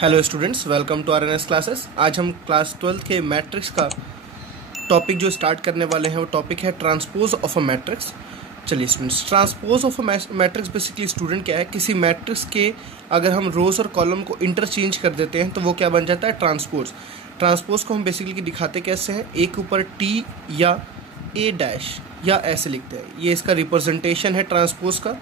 Hello students, welcome to RNS classes. आज हम class 12 के मैट्रिक्स का टॉपिक जो स्टार्ट करने वाले हैं वो टॉपिक है ट्रांसपोज ऑफ अ मैट्रिक्स। चलिए students, transpose of a matrix basically student क्या है, किसी मैट्रिक्स के अगर हम रोज और कॉलम को इंटरचेंज कर देते हैं तो वो क्या बन जाता है, ट्रांसपोज। ट्रांसपोज को हम बेसिकली दिखाते कैसे हैं, ए के ऊपर टी या ए डैश या ऐसे लिखते हैं। ये इसका रिप्रेजेंटेशन है ट्रांसपोज का।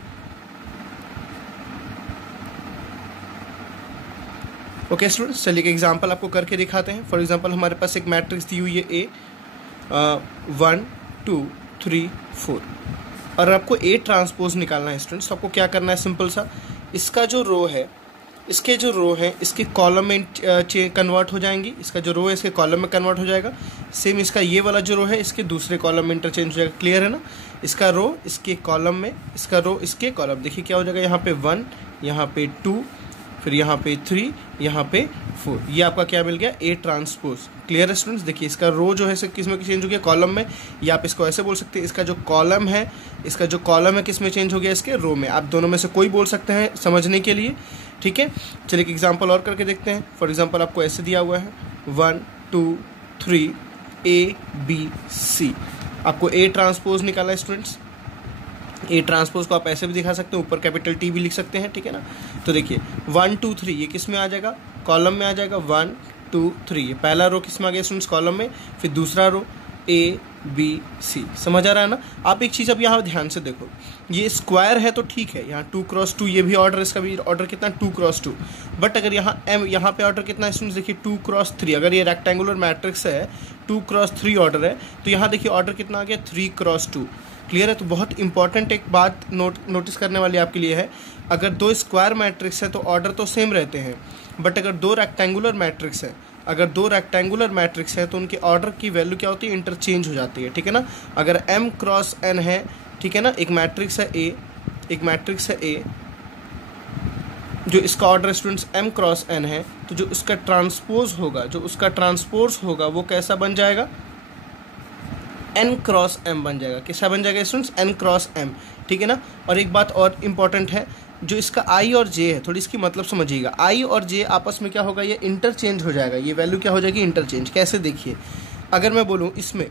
ओके स्टूडेंट्स, चलिए एक एग्जांपल आपको करके दिखाते हैं। फॉर एग्जांपल हमारे पास एक मैट्रिक्स दी हुई है ए 1 2 3 4 और आपको ए ट्रांसपोज निकालना है स्टूडेंट्स। तो आपको क्या करना है, सिंपल सा, इसका जो रो है, इसके जो रो है इसके कॉलम में कन्वर्ट हो जाएंगी। इसका जो रो है इसके कॉलम में कन्वर्ट हो जाएगा। सेम इसका ये वाला जो रो है इसके दूसरे कॉलम में इंटरचेंज हो जाएगा। क्लियर है ना? इसका रो इसके कॉलम में, इसका रो इसके कॉलम। देखिए क्या हो जाएगा, यहाँ पे 1, यहाँ पे 2, फिर यहाँ पे 3, यहाँ पे 4। ये आपका क्या मिल गया, ए ट्रांसपोज। क्लियर है स्टूडेंट्स? देखिए इसका रो जो है किस में चेंज हो गया, कॉलम में, या आप इसको ऐसे बोल सकते हैं, इसका जो कॉलम है, इसका जो कॉलम है किस में चेंज हो गया, इसके रो में। आप दोनों में से कोई बोल सकते हैं समझने के लिए, ठीक है। चलिए एक एग्जाम्पल और करके देखते हैं। फॉर एग्जाम्पल आपको ऐसे दिया हुआ है 1 2 3 ए बी सी। आपको ए ट्रांसपोज निकाला है स्टूडेंट्स। ए ट्रांसपोज को आप ऐसे भी दिखा सकते हैं, ऊपर कैपिटल टी भी लिख सकते हैं, ठीक है ना। तो देखिए 1 2 3 ये किस में आ जाएगा, कॉलम में आ जाएगा। 1 2 3 ये पहला रो किस में आ गया स्टूडेंट्स, कॉलम में। फिर दूसरा रो ए बी सी। समझ आ रहा है ना? आप एक चीज़ अब यहाँ ध्यान से देखो, ये स्क्वायर है तो ठीक है, यहाँ 2 क्रॉस 2 ये भी ऑर्डर, इसका भी ऑर्डर कितना, 2 क्रॉस 2। बट अगर यहाँ एम, यहाँ पे ऑर्डर कितना है स्टूडेंट्स, देखिए 2 क्रॉस 3। अगर ये रेक्टेंगुलर मैट्रिक्स है, 2 क्रॉस 3 ऑर्डर है, तो यहाँ देखिए ऑर्डर कितना आ गया, 3 क्रॉस 2। क्लियर है? तो बहुत इंपॉर्टेंट एक बात नोटिस करने वाली आपके लिए है, अगर दो स्क्वायर मैट्रिक्स है तो ऑर्डर तो सेम रहते हैं, बट अगर दो रेक्टेंगुलर मैट्रिक्स है, अगर दो रेक्टेंगुलर मैट्रिक्स है तो उनके ऑर्डर की वैल्यू क्या होती है, इंटरचेंज हो जाती है, ठीक है ना। अगर m क्रॉस n है, ठीक है ना, एक मैट्रिक्स है ए, एक मैट्रिक्स है ए, जो इसका order students m cross n है, तो जो उसका ट्रांसपोज होगा, जो उसका ट्रांसपोज होगा वो कैसा बन जाएगा, n क्रॉस m बन जाएगा। कैसा बन जाएगा स्टूडेंट्स, n क्रॉस m, ठीक है ना। और एक बात और इम्पॉर्टेंट है, जो इसका i और j है, थोड़ी इसकी मतलब समझिएगा। i और j आपस में क्या होगा, ये इंटरचेंज हो जाएगा, ये वैल्यू क्या हो जाएगी, इंटरचेंज। कैसे, देखिए अगर मैं बोलूँ इसमें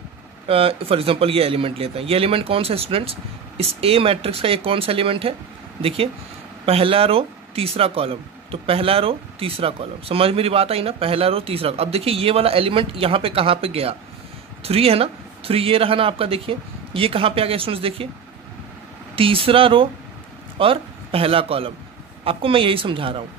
फॉर एग्जांपल ये एलिमेंट लेते हैं, ये एलिमेंट कौन सा है स्टूडेंट्स, इस ए मैट्रिक्स का ये कौन सा एलिमेंट है, देखिए पहला रो तीसरा कॉलम। तो पहला रो तीसरा कॉलम, समझ मेरी बात आई ना, पहला रो तीसरा। अब देखिए ये वाला एलिमेंट यहाँ पे कहाँ पे गया, 3 है ना, 3 ये रहा ना आपका। देखिए ये कहाँ पे आ गया स्टूडेंट्स, देखिए तीसरा रो और पहला कॉलम। आपको मैं यही समझा रहा हूँ,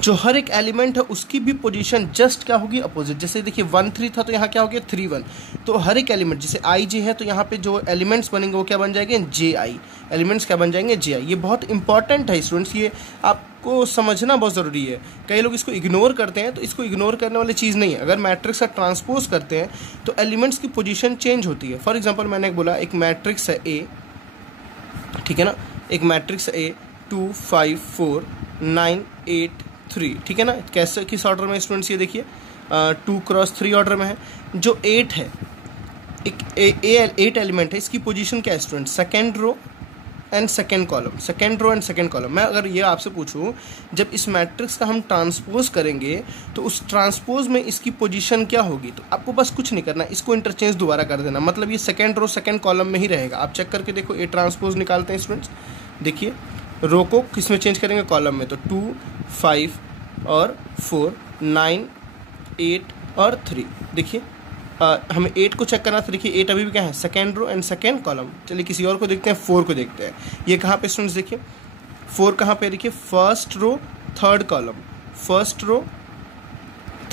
जो हर एक एलिमेंट है उसकी भी पोजीशन जस्ट क्या होगी, अपोजिट। जैसे देखिए 1 3 था तो यहाँ क्या हो गया, 3 1। तो हर एक एलिमेंट, जैसे आई जे है तो यहाँ पे जो एलिमेंट्स बनेंगे वो क्या बन जाएंगे, जे आई। एलिमेंट्स क्या बन जाएंगे, जे आई। ये बहुत इंपॉर्टेंट है स्टूडेंट्स, ये आपको समझना बहुत ज़रूरी है। कई लोग इसको इग्नोर करते हैं, तो इसको इग्नोर करने वाली चीज़ नहीं है। अगर मैट्रिक्स का ट्रांसपोज करते हैं तो एलिमेंट्स की पोजीशन चेंज होती है। फॉर एग्जाम्पल मैंने बोला एक मैट्रिक्स है ए, ठीक है ना, एक मैट्रिक्स ए 2 5 4 9 8 3, ठीक है ना। कैसे, किस ऑर्डर में स्टूडेंट्स, ये देखिए 2 क्रॉस 3 ऑर्डर में है। जो 8 है, एक 8 एलिमेंट है, इसकी पोजीशन क्या है student, second row and second column, second row and second column. मैं अगर ये आपसे पूछूं, जब इस मैट्रिक्स का हम ट्रांसपोज करेंगे तो उस ट्रांसपोज में इसकी पोजीशन क्या होगी, तो आपको बस कुछ नहीं करना, इसको इंटरचेंज दोबारा कर देना, मतलब ये सेकेंड रो सेकेंड कॉलम में ही रहेगा। आप चेक करके देखो, ए ट्रांसपोज निकालते हैं स्टूडेंट्स। देखिए रो को किस में चेंज करेंगे, कॉलम में। तो 2 5 और 4 9 8 और 3। देखिए हमें 8 को चेक करना था, देखिए 8 अभी भी क्या है, second row and second column. चलिए किसी और को देखते हैं, 4 को देखते हैं। ये कहाँ पे स्टूडेंट्स, देखिए 4 कहाँ पे, देखिए first row third column, first row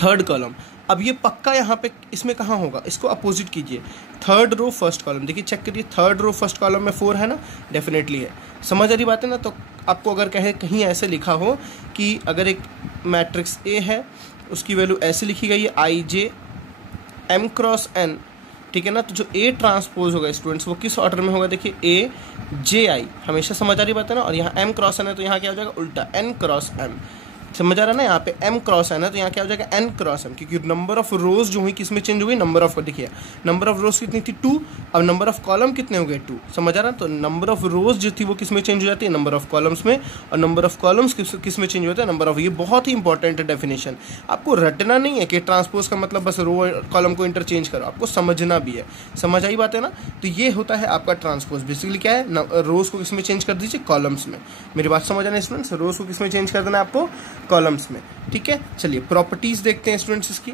third column. अब ये पक्का यहाँ पे इसमें कहाँ होगा, इसको अपोजिट कीजिए, थर्ड रो फर्स्ट कॉलम। देखिए चेक करिए, थर्ड रो फर्स्ट कॉलम में 4 है ना, डेफिनेटली है। समझ आ रही बात है ना? तो आपको अगर कहीं ऐसे लिखा हो कि अगर एक मैट्रिक्स ए है, उसकी वैल्यू ऐसे लिखी गई है, आई जे एम क्रॉस एन, ठीक है ना। तो जो ए ट्रांसपोज होगा स्टूडेंट्स वो किस ऑर्डर में होगा, देखिए ए जे आई। हमेशा समझ आ रही बात है ना। और यहाँ एम क्रॉस एन है तो यहाँ क्या हो जाएगा, उल्टा एन क्रॉस एम। समझ आ रहा है ना, यहाँ पे m क्रॉस है ना, तो यहाँ क्या हो जाएगा n क्रॉस m, क्योंकि नंबर ऑफ रोज जो हुई किस में चेंज हुई, नंबर ऑफ, देखिए नंबर ऑफ रोज कितनी थी 2, अब नंबर ऑफ कॉलम कितने हो गए 2, समझ आ रहा है। तो नंबर ऑफ रोज जो थी वो किस में चेंज हो जाती है, नंबर ऑफ कॉलम्स में, और नंबर ऑफ कॉलम्स किस में चेंज होता है, नंबर ऑफ। ये बहुत ही इंपॉर्टेंट है डेफिनेशन, आपको रटना नहीं है कि ट्रांसपोज का मतलब बस रो कॉलम को इंटरचेंज करो, आपको समझना भी है। समझ आई बात है ना। तो ये होता है आपका ट्रांसपोज। बेसिकली क्या है, रोज को किस में चेंज कर दीजिए, कॉलम्स में। मेरी बात समझ आना स्टूडेंट्स, रोज को किस में चेंज कर देना है आपको, कॉलम्स में। ठीक है, चलिए प्रॉपर्टीज देखते हैं स्टूडेंट्स इसकी।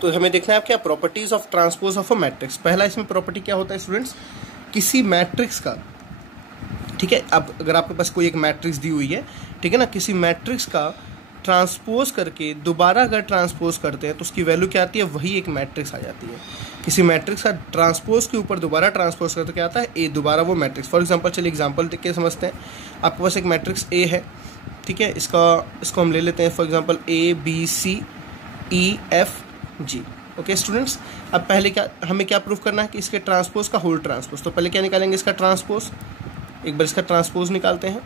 तो हमें देखना है क्या, properties of transpose of a matrix. पहला इसमें प्रॉपर्टी क्या होता है स्टूडेंट्स, किसी मैट्रिक्स का, ठीक है, अब अगर आपके पास कोई एक मैट्रिक्स दी हुई है, ठीक है ना, किसी मैट्रिक्स का ट्रांसपोज करके दोबारा अगर ट्रांसपोज करते हैं तो उसकी वैल्यू क्या आती है, वही एक मैट्रिक्स आ जाती है। किसी मैट्रिक्स का ट्रांसपोज के ऊपर दोबारा ट्रांसपोज करते क्या आता है, ए, दोबारा वो मैट्रिक्स। फॉर एग्जांपल चलिए एग्जांपल देख के समझते हैं। आपके पास एक मैट्रिक्स ए है, ठीक है, इसको हम ले लेते हैं for example A B C E F G. Okay students, अब पहले क्या हमें क्या प्रूफ करना है कि इसके ट्रांसपोज का होल ट्रांसपोज। तो पहले क्या निकालेंगे, इसका ट्रांसपोज, एक बार इसका ट्रांसपोज निकालते हैं।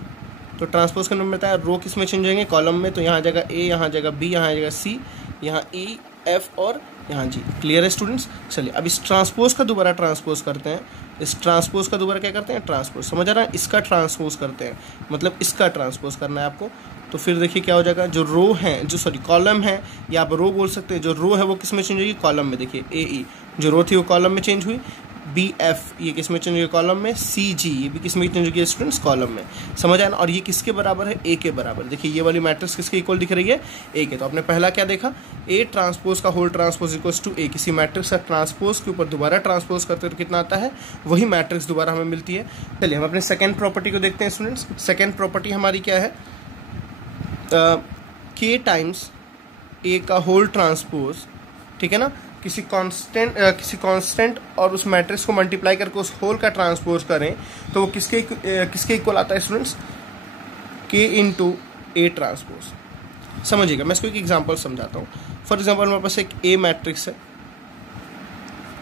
तो ट्रांसपोज का नंबर बताया, रो किस में चेंज होंगे, कॉलम में। तो यहाँ आ जाएगा ए, यहाँ आ जाएगा बी, यहाँ आ जाएगा सी, यहाँ ई एफ और यहाँ जी। क्लियर है स्टूडेंट्स। चलिए अब इस ट्रांसपोज का दोबारा ट्रांसपोज करते हैं। इस ट्रांसपोज का दोबारा क्या करते हैं, ट्रांसपोज। समझ आ रहा है, इसका ट्रांसपोज करते हैं, मतलब इसका ट्रांसपोज करना है आपको। तो फिर देखिए क्या हो जाएगा, जो रो है, जो सॉरी कॉलम है, या आप रो बोल सकते हैं, जो रो है वो किस में चेंज होगी, कॉलम में। देखिए ए ई जो रो थी वो कॉलम में चेंज हुई, बी एफ ये किस में चेंज हुई, कॉलम में, सी जी ये भी किस में चेंज होगी स्टूडेंट्स, कॉलम में। समझ आया ना। और ये किसके बराबर है, ए के बराबर। देखिए ये वाली मैट्रिक्स किसके इक्वल दिख रही है, ए के। तो आपने पहला क्या देखा, ए ट्रांसपोज का होल ट्रांसपोज इक्वल्स टू ए। किसी मैट्रिक्स का ट्रांसपोज के ऊपर दोबारा ट्रांसपोज करते हैं तो कितना आता है, वही मैट्रिक्स दोबारा हमें मिलती है। चलिए हम अपने सेकेंड प्रॉपर्टी को देखते हैं स्टूडेंट्स। सेकेंड प्रॉपर्टी हमारी क्या है, के टाइम्स ए का होल ट्रांसपोज, ठीक है ना, किसी कांस्टेंट और उस मैट्रिक्स को मल्टीप्लाई करके उस होल का ट्रांसपोज करें तो वो किसके इक्वल आता है स्टूडेंट्स, के इंटू ए ट्रांसपोज। समझिएगा, मैं इसको एक एग्जांपल समझाता हूँ। फॉर एग्जांपल मेरे पास एक ए मैट्रिक्स है,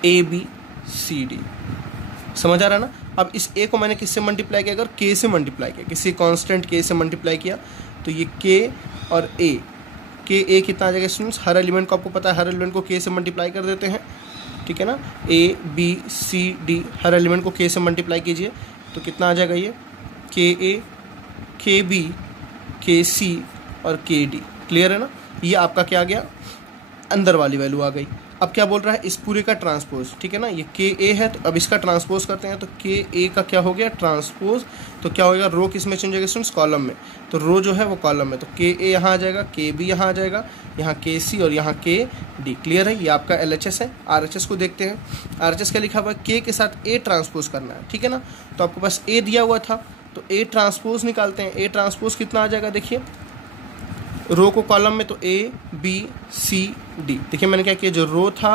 ए बी सी डी। समझ आ रहा है ना। अब इस ए को मैंने किससे मल्टीप्लाई किया, अगर के से मल्टीप्लाई किया, किसी कांस्टेंट के से मल्टीप्लाई किया, तो ये के और ए, के ए कितना आ जाएगा स्टूडेंट्स, हर एलिमेंट को आपको पता है, हर एलिमेंट को के से मल्टीप्लाई कर देते हैं, ठीक है ना। ए बी सी डी हर एलिमेंट को के से मल्टीप्लाई कीजिए तो कितना आ जाएगा, ये के ए के बी के सी और के डी। क्लियर है ना। ये आपका क्या आ गया, अंदर वाली वैल्यू आ गई। अब क्या बोल रहा है, इस पूरे का ट्रांसपोज, ठीक है ना, ये के ए है, तो अब इसका ट्रांसपोज करते हैं। तो के ए का क्या हो गया, ट्रांसपोज। तो क्या होगा, रो किस में चेंज होगा स्टूडेंट्स, कॉलम में। तो रो जो है वो कॉलम में, तो के ए यहाँ आ जाएगा, के बी यहाँ आ जाएगा, यहाँ के सी और यहाँ के डी। क्लियर है। ये आपका एल एच एस है। आर एच एस को देखते हैं। आर एच एस क्या लिखा हुआ है, के साथ ए ट्रांसपोज करना है, ठीक है ना। तो आपके पास ए दिया हुआ था तो ए ट्रांसपोज निकालते हैं। ए ट्रांसपोज कितना आ जाएगा, देखिए रो को कॉलम में, तो ए बी सी डी। देखिए मैंने क्या किया, जो रो था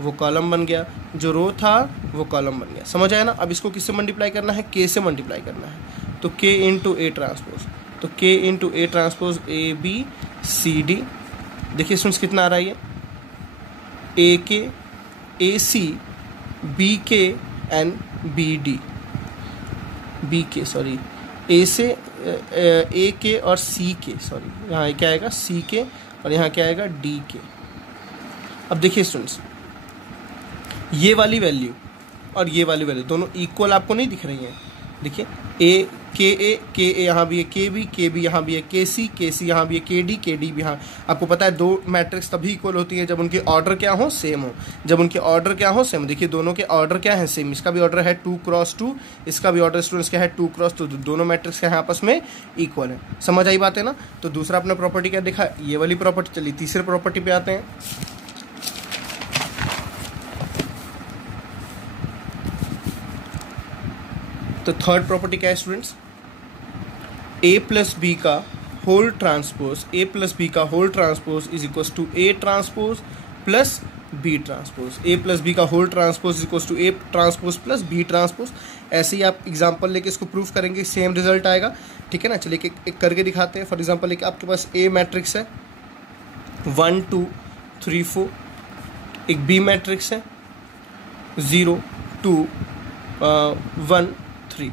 वो कॉलम बन गया, जो रो था वो कॉलम बन गया। समझ आया ना। अब इसको किससे मल्टीप्लाई करना है, के से मल्टीप्लाई करना है। तो के इंटू ए ट्रांसपोज, तो K into A transpose A B C D. देखिए स्टूडेंट्स कितना आ रहा है, ये A K A C B K and B D, B K sorry A से ए के और सी के, सॉरी यहाँ क्या आएगा सी के और यहाँ क्या आएगा डी के। अब देखिए स्टूडेंट्स, ये वाली वैल्यू और ये वाली वैल्यू दोनों इक्वल आपको नहीं दिख रही हैं। देखिए ए के ए यहाँ भी है, के बी यहाँ भी है, के सी यहाँ भी है, के डी भी यहाँ। आपको पता है दो मैट्रिक्स तभी इक्वल होती है जब उनके ऑर्डर क्या हो, सेम हो। जब उनके ऑर्डर क्या हो, सेम। देखिए दोनों के ऑर्डर क्या है, सेम। इसका भी ऑर्डर है 2x2, इसका भी ऑर्डर स्टूडेंट्स क्या है 2x2। दोनों मैट्रिक्स क्या है, आपस में इक्वल है। समझ आई बात है ना। तो दूसरा अपना प्रॉपर्टी क्या देखा, ये वाली प्रॉपर्टी। चलिए तीसरे प्रॉपर्टी पे आते हैं। तो थर्ड प्रॉपर्टी क्या है स्टूडेंट्स, ए प्लस बी का whole transpose, A plus B का whole transpose is equal to A transpose plus B transpose. A plus B का whole transpose is equal to A transpose plus B transpose. ऐसे ही आप example लेके इसको proof करेंगे, same result आएगा, ठीक है ना। चलिए एक करके दिखाते हैं। फॉर एग्जांपल लेके आपके पास ए मैट्रिक्स है 1 2 3 4, एक बी मैट्रिक्स है 0 2 1 3।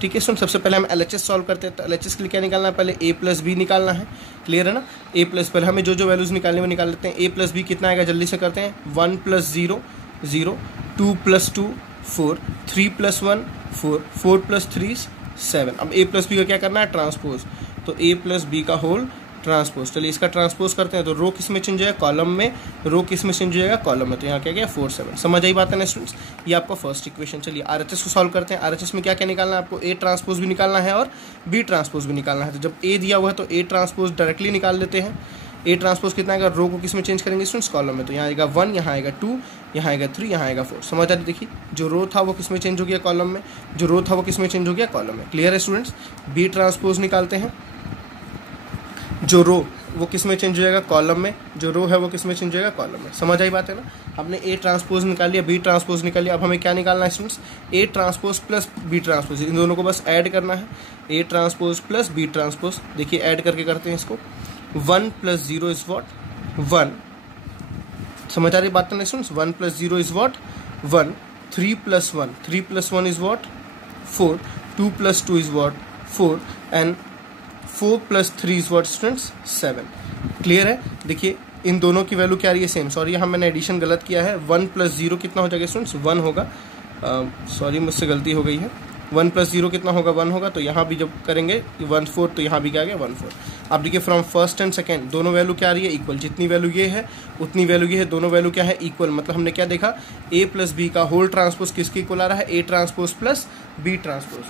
ठीक है स्टूडेंट, सबसे पहले हम LHS सॉल्व करते हैं। तो LHS के लिए क्या निकालना है, पहले a प्लस बी निकालना है। क्लियर है ना, a प्लस, पहले हमें जो जो वैल्यूज़ निकालने वो निकाल लेते हैं। a प्लस बी कितना आएगा, जल्दी से करते हैं। 1 प्लस 0 0, 2 प्लस 2 4, 3 प्लस 1 4, 4 प्लस 3 7। अब a प्लस बी का क्या करना है, ट्रांसपोज। तो a प्लस बी का होल ट्रांसपोज। चलिए इसका ट्रांसपोज करते हैं। तो रो किस में चेंज हो जाएगा, कॉलम में। रो किस में चेंज हो जाएगा, कॉलम में। तो यहाँ क्या गया 4 7। समझ आई बात है ना स्टूडेंट्स, ये आपका फर्स्ट इक्वेशन। चलिए RHS को सॉल्व करते हैं। RHS में क्या क्या निकालना है आपको, A ट्रांसपोज भी निकालना है और B ट्रांसपोज भी निकालना है। तो जब A दिया हुआ है तो A ट्रांसपोज डायरेक्टली निकाल लेते हैं। A ट्रांसपोज कितना आएगा, रो को किस में चेंज करेंगे स्टूडेंट्स, कॉलम में। तो यहाँ आएगा 1, यहाँ आएगा 2, यहाँ आएगा 3, यहाँ आएगा 4। समझ आ रही, देखिए जो रो था वो किस में चेंज हो गया, कॉलम में। जो रो था वो किस में चेंज हो गया, कॉलम में। क्लियर है स्टूडेंट्स, B ट्रांसपोज निकालते हैं। जो रो वो किस में चेंज हो जाएगा, कॉलम में। जो रो है वो किस में चेंज हो जाएगा, कॉलम में। समझ आई बात है ना, हमने A ट्रांसपोज निकाल लिया, B ट्रांसपोज निकाल लिया। अब हमें क्या निकालना है students, A transpose plus B transpose. इन दोनों को बस ऐड करना है, A transpose plus B transpose. देखिए ऐड करके करते हैं इसको। 1 प्लस 0 इज वॉट, 1। समझ आ रही बात है ना students, 1 plus 0 is what, 1। 3 plus 1, 3 plus 1 is what, 4। 2 plus 2 is what, 4। And 4 plus 3 is what students, 7। Clear है, देखिए इन दोनों की वैल्यू क्या आ रही है, सेम। सॉरी यहाँ मैंने एडिशन गलत किया है। 1 प्लस 0 कितना हो जाएगा स्टूडेंट्स, 1 होगा। सॉरी मुझसे गलती हो गई है। 1 प्लस 0 कितना होगा, 1 होगा। तो यहाँ भी जब करेंगे 1 4, तो यहाँ भी क्या आ गया 1 4। अब देखिए फ्रॉम फर्स्ट एंड सेकेंड दोनों वैल्यू क्या आ रही है, इक्वल। जितनी वैल्यू ये है उतनी वैल्यू ये है, दोनों वैल्यू क्या है, इक्वल। मतलब हमने क्या देखा, A प्लस बी का होल ट्रांसपोज किसके इक्वल आ रहा है, A transpose plus B transpose.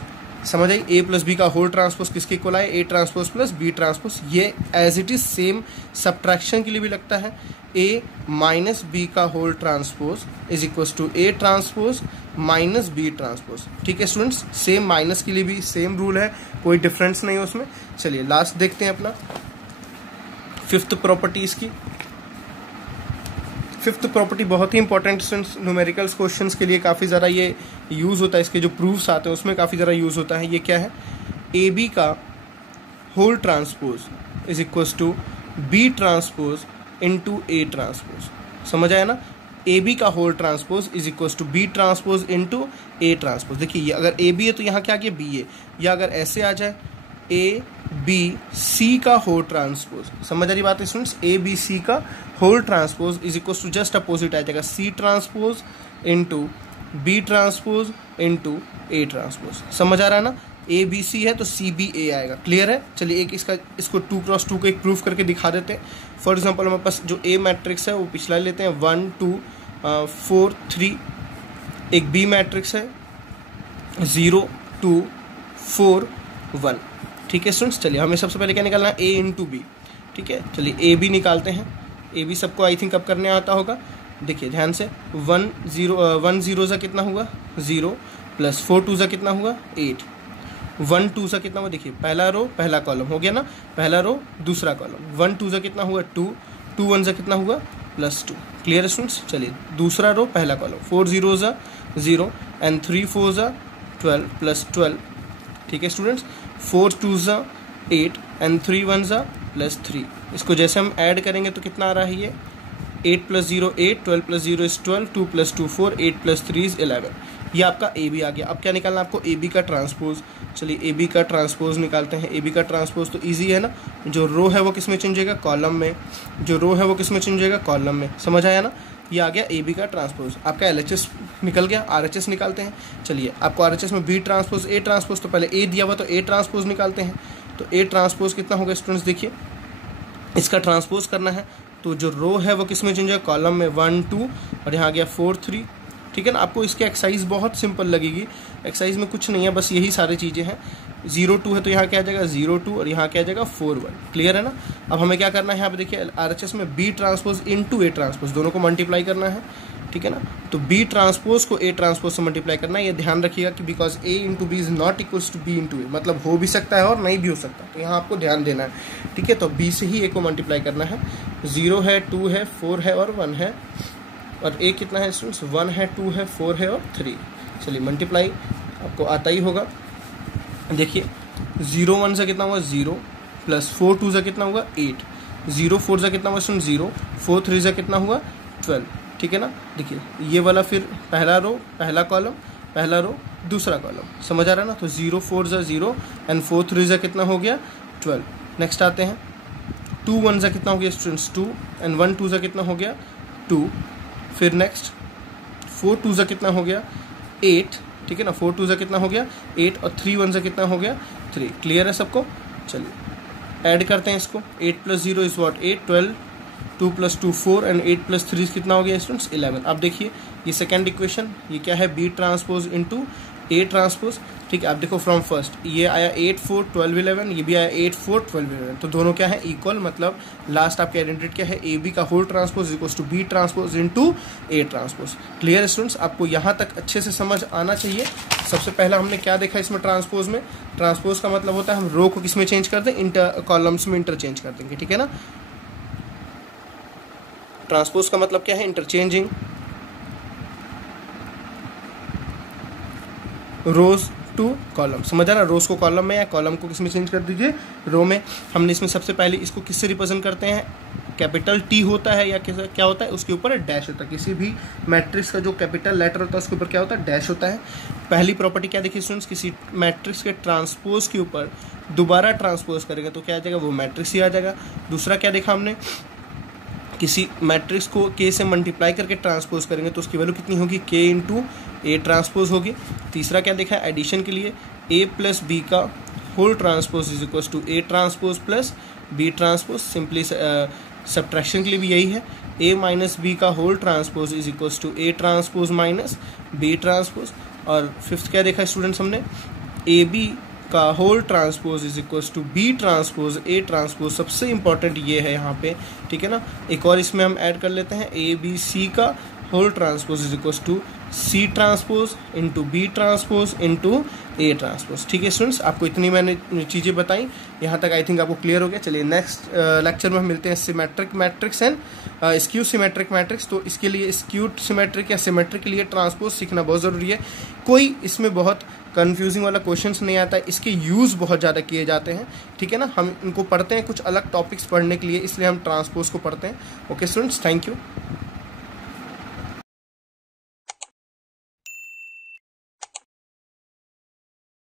समझ आई, A प्लस बी का होल ट्रांसपोज किसके इक्वल आए, A transpose plus B transpose. ये as it is same subtraction के लिए भी लगता है। A माइनस बी का whole transpose is equal to A transpose minus B transpose. ठीक है स्टूडेंट्स, सेम माइनस के लिए भी सेम रूल है, कोई डिफरेंस नहीं है उसमें। चलिए लास्ट देखते हैं अपना फिफ्थ प्रॉपर्टी इसकी। फिफ्थ प्रॉपर्टी बहुत ही इंपॉर्टेंट स्टूडेंट्स, न्यूमेरिकल्स क्वेश्चंस के लिए काफ़ी ज़्यादा ये यूज़ होता है। इसके जो प्रूफ्स आते हैं उसमें काफ़ी ज़्यादा यूज़ होता है। ये क्या है, ए बी का whole transpose is equal to B transpose into A transpose. समझ आया ना, ए बी का whole transpose is equal to B transpose into A transpose. देखिए ये अगर ए बी है तो यहाँ क्या आ गया, बी है। या अगर ऐसे आ जाए ए बी सी का होल ट्रांसपोज। समझ आ रही बात है स्टूडेंट्स, ए बी सी का whole transpose is equal to just opposite आ जाएगा, C transpose into B transpose into A transpose. समझ आ रहा है ना, ए बी सी है तो सी बी ए आएगा। क्लियर है, चलिए एक इसको 2x2 को एक प्रूफ करके दिखा देते हैं। फॉर एग्जाम्पल हमारे पास जो ए मैट्रिक्स है वो पिछला लेते हैं 1 2 4 3। एक बी मैट्रिक्स है 0 2 4 1। ठीक है स्टूडेंट्स, चलिए हमें सबसे पहले क्या निकालना है, ए इंटू बी। ठीक है, चलिए ए बी निकालते हैं। ए बी सबको आई थिंक अब करने आता होगा। देखिए ध्यान से, 1 0 सा कितना हुआ 0, प्लस 4 2 सा कितना हुआ 8, 1 2 सा कितना हुआ, देखिए पहला रो पहला कॉलम हो गया ना, पहला रो दूसरा कॉलम। 1 2 सा कितना हुआ 2, 2 1 सा कितना हुआ +2। क्लियर स्टूडेंट्स, चलिए दूसरा रो पहला कॉलम, 4 0 सा 0 एंड 3 4 सा 12 प्लस 12। ठीक है स्टूडेंट्स, 4 2 सा 8 एंड 3 1 सा +3। इसको जैसे हम ऐड करेंगे तो कितना आ रहा है, ये 8 + 0 8, 12 + 0 इज 12, 2 + 2 4, 8 + 3 इज 11। ये आपका ए बी आ गया। अब क्या निकालना है आपको, ए बी का ट्रांसपोज। चलिए ए बी का ट्रांसपोज निकालते हैं। ए बी का ट्रांसपोज तो इजी है ना, जो रो है वो किस में चेंज होगा, कॉलम में। जो रो है वो किस में चेंज होगा, कॉलम में। समझ आया ना, ये आ गया ए बी का ट्रांसपोज। आपका LHS निकल गया, RHS निकालते हैं। चलिए आपको RHS में बी ट्रांसपोज ए ट्रांसपोज, तो पहले ए दिया हुआ तो ए ट्रांसपोज निकालते हैं। तो ए ट्रांसपोज कितना होगा स्टूडेंट्स, देखिए इसका ट्रांसपोज करना है तो जो रो है वो किस में चेंज होगा, कॉलम में। 1 2 और यहाँ आ गया 4 3। ठीक है ना, आपको इसकी एक्सरसाइज बहुत सिंपल लगेगी। एक्सरसाइज में कुछ नहीं है, बस यही सारी चीज़ें हैं। 0 2 है तो यहाँ क्या आ जाएगा 0 2 और यहाँ क्या आ जाएगा 4 1। क्लियर है ना, अब हमें क्या करना है, यहाँ पे देखिए RHS में B transpose into A transpose, दोनों को मल्टीप्लाई करना है। ठीक है ना, तो बी ट्रांसपोज को ए ट्रांसपोज से मल्टीप्लाई करना है। ये ध्यान रखिएगा कि because A into B is not equals to B into A, मतलब हो भी सकता है और नहीं भी हो सकता, तो यहाँ आपको ध्यान देना है। ठीक है, तो बी से ही ए को मल्टीप्लाई करना है। 0 है 2 है 4 है और 1 है, और ए कितना है स्टूडेंट्स, 1 है 2 है 4 है और 3। चलिए मल्टीप्लाई आपको आता ही होगा। देखिए 0 1 से कितना हुआ 0, प्लस 4 2 से कितना हुआ 8, 0 4 से कितना हुआ स्टूडेंट 0, 4 3 से कितना हुआ 12। ठीक है ना, देखिए ये वाला फिर पहला रो पहला कॉलम, पहला रो दूसरा कॉलम, समझ आ रहा है ना। तो 0 4 ज़ा 0 एंड 4 3 ज़ा कितना हो गया 12। नेक्स्ट आते हैं 2 1 ज़ा कितना हो गया स्टूडेंट्स 2 एंड 1 2 ज़ा कितना हो गया 2। फिर नेक्स्ट 4 2 ज़ा कितना हो गया 8, ठीक है ना। 4 2 ज़ा कितना हो गया 8 और 3 1 ज़ा कितना हो गया 3। क्लियर है सबको। चलिए ऐड करते हैं इसको। 8 + 0 इज़ व्हाट 8, 12, 2 + 2 4 एंड 8 + 3 कितना हो गया स्टूडेंट्स 11। अब देखिए ये सेकंड इक्वेशन, ये क्या है B transpose into A transpose, ठीक है। आप देखो फ्रॉम फर्स्ट ये आया 8 4 12 11, ये भी आया 8 4 12 11, तो दोनों क्या है इक्वल, मतलब लास्ट आपके आइडेंटिटी क्या है AB का whole transpose equal to B transpose into A transpose. Clear students, आपको यहाँ तक अच्छे से समझ आना चाहिए। सबसे पहला हमने क्या देखा इसमें ट्रांसपोज में, ट्रांसपोज का मतलब होता है हम रो को किस में चेंज कर दें, इंटर कॉलम्स में इंटरचेंज कर देंगे, ठीक है ना। ट्रांसपोज का मतलब क्या है इंटरचेंजिंग रोज टू कॉलम, समझ आ रहा। रोज को कॉलम में या कॉलम को किस में चेंज कर दीजिए रो में। हमने इसमें सबसे पहले इसको किससे रिप्रेजेंट करते हैं, कैपिटल T होता है या क्या होता है उसके ऊपर डैश होता है। किसी भी मैट्रिक्स का जो कैपिटल लेटर होता है उसके ऊपर क्या होता है डैश होता है। पहली प्रॉपर्टी क्या देखिए स्टूडेंट्स, किसी मैट्रिक्स के ट्रांसपोज के ऊपर दोबारा ट्रांसपोज करेंगे तो क्या आ जाएगा वो मैट्रिक्स ही आ जाएगा। दूसरा क्या देखा हमने, किसी मैट्रिक्स को K से मल्टीप्लाई करके ट्रांसपोज करेंगे तो उसकी वैल्यू कितनी होगी K इंटू A ट्रांसपोज होगी। तीसरा क्या देखा है एडिशन के लिए A + B का whole transpose is equal to A transpose plus B transpose. Simply subtraction के लिए भी यही है, A - B का whole transpose is equal to A transpose minus B transpose. और फिफ्थ क्या देखा स्टूडेंट्स हमने, AB का whole transpose is equal to B transpose A transpose. सबसे इंपॉर्टेंट ये है यहाँ पे, ठीक है ना। एक और इसमें हम ऐड कर लेते हैं ABC का whole transpose is equal to C transpose into B transpose into A transpose. ठीक है स्टूडेंट्स, आपको इतनी मैंने चीज़ें बताई, यहाँ तक आई थिंक आपको क्लियर हो गया। चलिए नेक्स्ट लेक्चर में हम मिलते हैं symmetric matrix and skew symmetric matrix. तो इसके लिए स्क्यूड सिमेट्रिक या सिमेट्रिक के लिए ट्रांसपोज सीखना बहुत ज़रूरी है। कोई इसमें बहुत कन्फ्यूजिंग वाला क्वेश्चंस नहीं आता है, इसके यूज़ बहुत ज़्यादा किए जाते हैं, ठीक है ना। हम इनको पढ़ते हैं कुछ अलग टॉपिक्स पढ़ने के लिए, इसलिए हम ट्रांसपोज को पढ़ते हैं। Okay students, thank you.